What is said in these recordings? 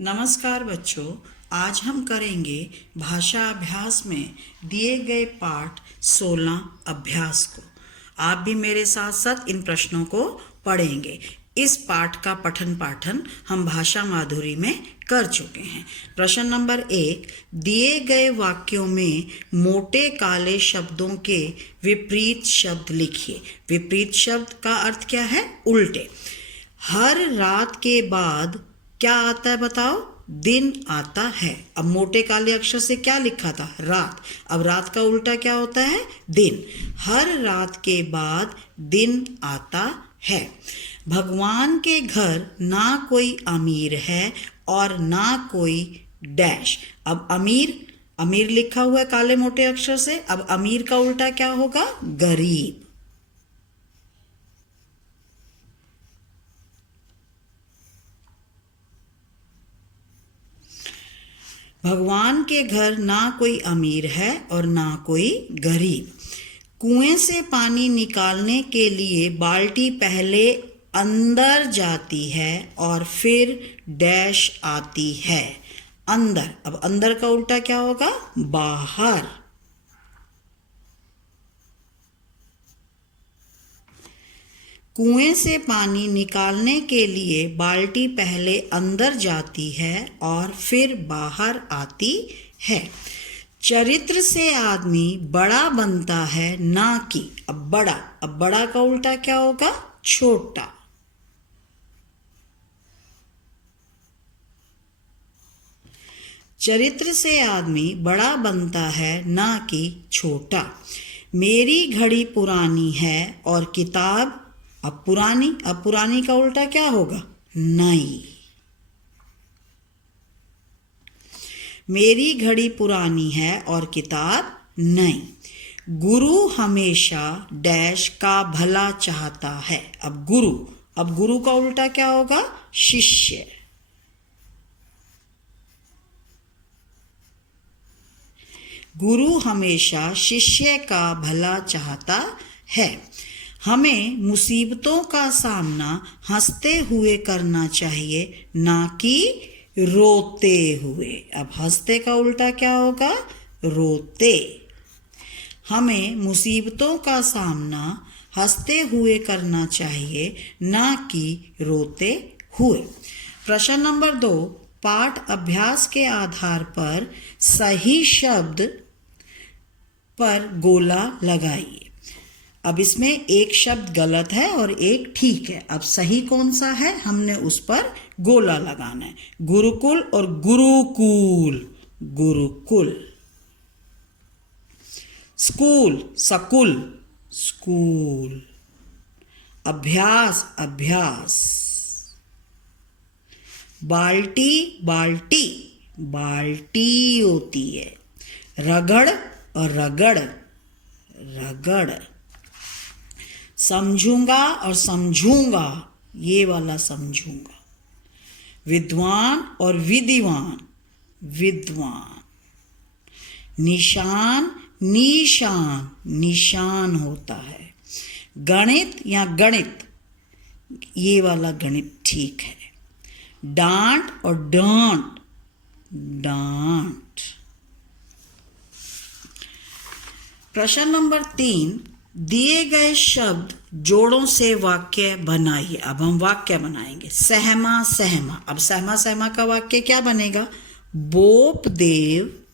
नमस्कार बच्चों, आज हम करेंगे भाषा अभ्यास में दिए गए पाठ 16 अभ्यास को। आप भी मेरे साथ साथ इन प्रश्नों को पढ़ेंगे। इस पाठ का पठन पाठन हम भाषा माधुरी में कर चुके हैं। प्रश्न नंबर 1, दिए गए वाक्यों में मोटे काले शब्दों के विपरीत शब्द लिखिए। विपरीत शब्द का अर्थ क्या है? उल्टे। हर रात के बाद क्या आता है बताओ? दिन आता है। अब मोटे काले अक्षर से क्या लिखा था? रात। अब रात का उल्टा क्या होता है? दिन। हर रात के बाद दिन आता है। भगवान के घर ना कोई अमीर है और ना कोई डैश। अब अमीर, अमीर लिखा हुआ है काले मोटे अक्षर से। अब अमीर का उल्टा क्या होगा? गरीब। भगवान के घर ना कोई अमीर है और ना कोई गरीब। कुएं से पानी निकालने के लिए बाल्टी पहले अंदर जाती है और फिर डैश आती है। अंदर। अब अंदर का उल्टा क्या होगा? बाहर। कुएं से पानी निकालने के लिए बाल्टी पहले अंदर जाती है और फिर बाहर आती है। चरित्र से आदमी बड़ा बनता है ना कि। अब बड़ा, अब बड़ा का उल्टा क्या होगा? छोटा। चरित्र से आदमी बड़ा बनता है ना कि छोटा। मेरी घड़ी पुरानी है और किताब, अब पुरानी, अब पुरानी का उल्टा क्या होगा? नई। मेरी घड़ी पुरानी है और किताब नई। गुरु हमेशा डैश का भला चाहता है। अब गुरु, अब गुरु का उल्टा क्या होगा? शिष्य। गुरु हमेशा शिष्य का भला चाहता है। हमें मुसीबतों का सामना हंसते हुए करना चाहिए ना कि रोते हुए। अब हंसते का उल्टा क्या होगा? रोते। हमें मुसीबतों का सामना हंसते हुए करना चाहिए ना कि रोते हुए। प्रश्न नंबर 2, पाठ अभ्यास के आधार पर सही शब्द पर गोला लगाइए। अब इसमें एक शब्द गलत है और एक ठीक है। अब सही कौन सा है, हमने उस पर गोला लगाना है। गुरुकुल और गुरुकुल। गुरुकुल। School, school, school. अभ्यास, अभ्यास। बाल्टी, बाल्टी, बाल्टी होती है। रगड़ और रगड़, रगड़। समझूंगा और समझूंगा, ये वाला समझूंगा। विद्वान और विद्वान, विद्वान। निशान, निशान, निशान होता है। गणित या गणित, ये वाला गणित ठीक है। डांट और डांट, डांट। प्रश्न नंबर 3, दिए गए शब्द जोड़ों से वाक्य बनाइए। अब हम वाक्य बनाएंगे। सहमा, सहमा। अब सहमा सहमा का वाक्य क्या बनेगा? बोप देव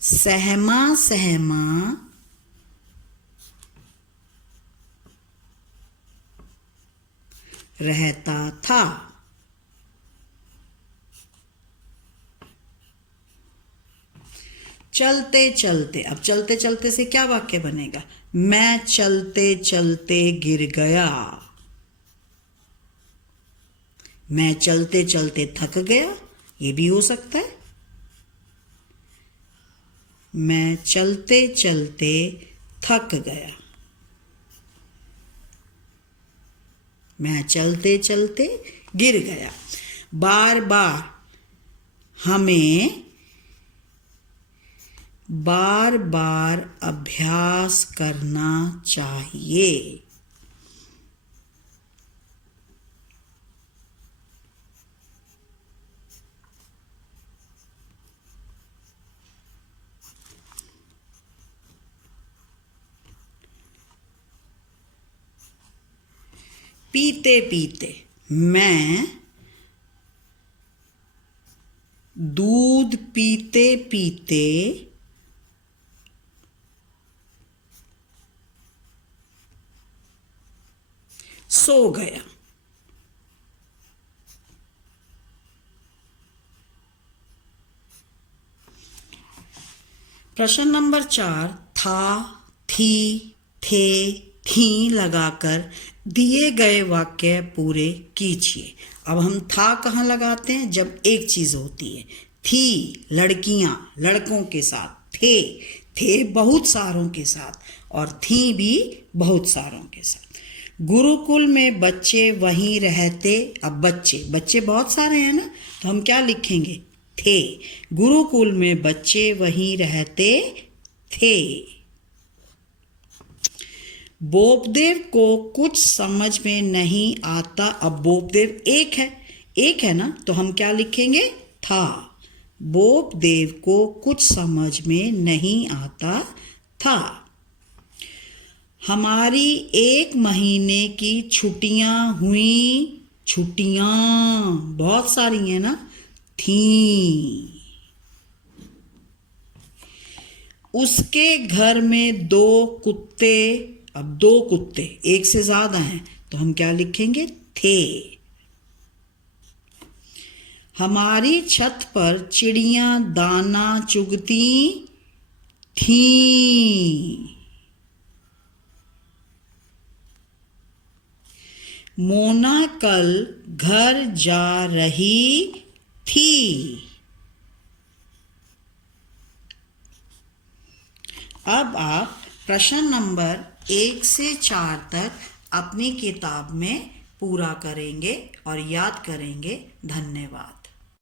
सहमा सहमा रहता था। चलते चलते, अब चलते चलते से क्या वाक्य बनेगा? मैं चलते चलते गिर गया। मैं चलते चलते थक गया, ये भी हो सकता है। मैं चलते चलते थक गया। मैं चलते चलते गिर गया। बार बार, हमें बार बार अभ्यास करना चाहिए। पीते पीते, मैं दूध पीते पीते सो गया। प्रश्न नंबर 4, था, थी, थे, थी लगाकर दिए गए वाक्य पूरे कीजिए। अब हम था कहाँ लगाते हैं? जब एक चीज होती है। थी लड़कियां लड़कों के साथ, थे बहुत सारों के साथ, और थी भी बहुत सारों के साथ। गुरुकुल में बच्चे वहीं रहते। अब बच्चे बहुत सारे हैं ना, तो हम क्या लिखेंगे? थे। गुरुकुल में बच्चे वहीं रहते थे। बोपदेव को कुछ समझ में नहीं आता। अब बोपदेव एक है ना, तो हम क्या लिखेंगे? था। बोपदेव को कुछ समझ में नहीं आता था। हमारी 1 महीने की छुट्टियां हुई। छुट्टियां बहुत सारी हैं ना, थी। उसके घर में 2 कुत्ते। अब 2 कुत्ते, एक से ज्यादा हैं, तो हम क्या लिखेंगे? थे। हमारी छत पर चिड़ियां दाना चुगती थीं। मोना कल घर जा रही थी। अब आप प्रश्न नंबर 1 से 4 तक अपनी किताब में पूरा करेंगे और याद करेंगे। धन्यवाद।